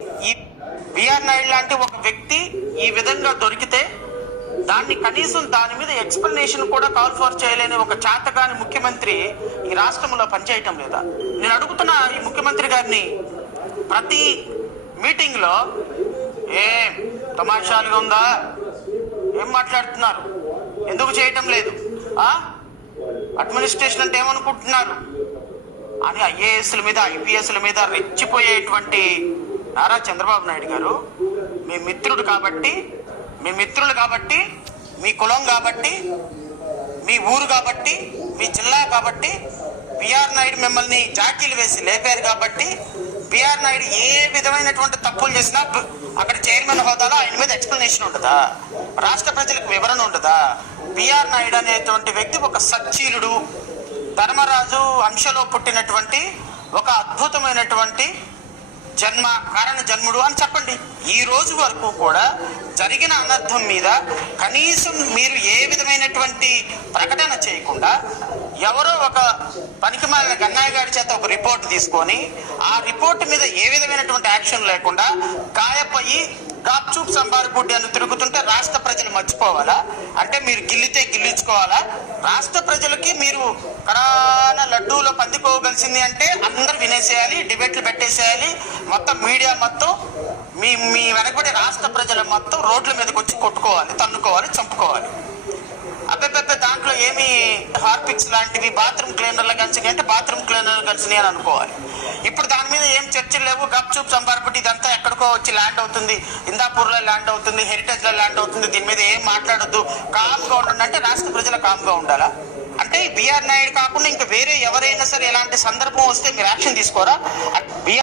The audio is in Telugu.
ఈ బిఆర్ నాయుడు లాంటి ఒక వ్యక్తి ఈ విధంగా దొరికితే దాన్ని కనీసం దాని మీద ఎక్స్ప్లెనేషన్ కూడా కాల్ ఫర్ చేయలేని ఒక చాతగాని ముఖ్యమంత్రి ఈ రాష్ట్రంలో పనిచేయటం లేదా? నేను అడుగుతున్నా ఈ ముఖ్యమంత్రి గారిని, ప్రతి మీటింగ్ లో ఏం తమాషాలుగా ఉందా, ఏం మాట్లాడుతున్నారు, ఎందుకు చేయటం లేదు, అడ్మినిస్ట్రేషన్ అంటే ఏమనుకుంటున్నారు అని ఐఏఎస్ల మీద ఐపీఎస్ల మీద రెచ్చిపోయేటువంటి నారా చంద్రబాబు నాయుడు గారు, మీ మిత్రులు కాబట్టి, మీ కులం కాబట్టి, మీ ఊరు కాబట్టి, మీ జిల్లా కాబట్టి బిఆర్ నాయుడు మిమ్మల్ని జాకీలు వేసి లేపారు కాబట్టి బిఆర్ నాయుడు ఏ విధమైనటువంటి తప్పులు చేసినా అక్కడ చైర్మన్ హోదాలో ఆయన మీద ఎక్స్ప్లెనేషన్ ఉంటుందా? రాష్ట్ర ప్రజలకు వివరణ ఉంటుందా? బిఆర్ నాయుడు అనేటువంటి వ్యక్తి ఒక సచ్చీలుడు, ధర్మరాజు అంశలో పుట్టినటువంటి ఒక అద్భుతమైనటువంటి కారణ జన్ముడు అని చెప్పండి. ఈ రోజు వరకు కూడా జరిగిన అనర్థం మీద కనీసం మీరు ఏ విధమైనటువంటి ప్రకటన చేయకుండా ఎవరో ఒక పనికిమాలిన గన్నయ్య గారి చేత ఒక రిపోర్ట్ తీసుకొని ఆ రిపోర్ట్ మీద ఏ విధమైనటువంటి యాక్షన్ లేకుండా గాయపయ్యి గాప్చూప్ సంబారగుడ్డి అని తిరుగుతుంటే రాష్ట్ర ప్రజలు మర్చిపోవాలా? అంటే మీరు గిల్లితే గిల్లించుకోవాలా? రాష్ట్ర ప్రజలకి మీరు కరాన లడ్డూలో పందికోగలిసింది అంటే అందరు వినేసేయాలి, డిబేట్లు పెట్టేసేయాలి, మొత్తం మీడియా మొత్తం మీ వెనకబడి రాష్ట్ర ప్రజలు మొత్తం రోడ్ల మీదకి వచ్చి కొట్టుకోవాలి, తన్నుకోవాలి, చంపుకోవాలి. అబ్బెబ్బెబ్బే దాంట్లో ఏమి హార్పిక్స్ లాంటివి బాత్రూమ్ క్లీనర్లు కలిసినాయి అంటే బాత్రూమ్ క్లీనర్లు కలిసినాయి అని అనుకోవాలి. ఇప్పుడు దాని మీద ఏం చర్చలు లేవు. గప్చూప్ సంబారగుడ్డి ఇదంతా ఎక్కడికో వచ్చి ల్యాండ్ అవుతుంది, ఇందాపూర్లో ల్యాండ్ అవుతుంది, హెరిటేజ్ లో ల్యాండ్ అవుతుంది, దీని మీద ఏం మాట్లాడొద్దు, కామ్గా ఉండండి అంటే రాష్ట్ర ప్రజలు కామ్గా ఉండాలా? అంటే బిఆర్ నాయుడు కాకుండా ఇంకా వేరే ఎవరైనా సరే ఎలాంటి సందర్భం వస్తే మీరు యాక్షన్ తీసుకోరా?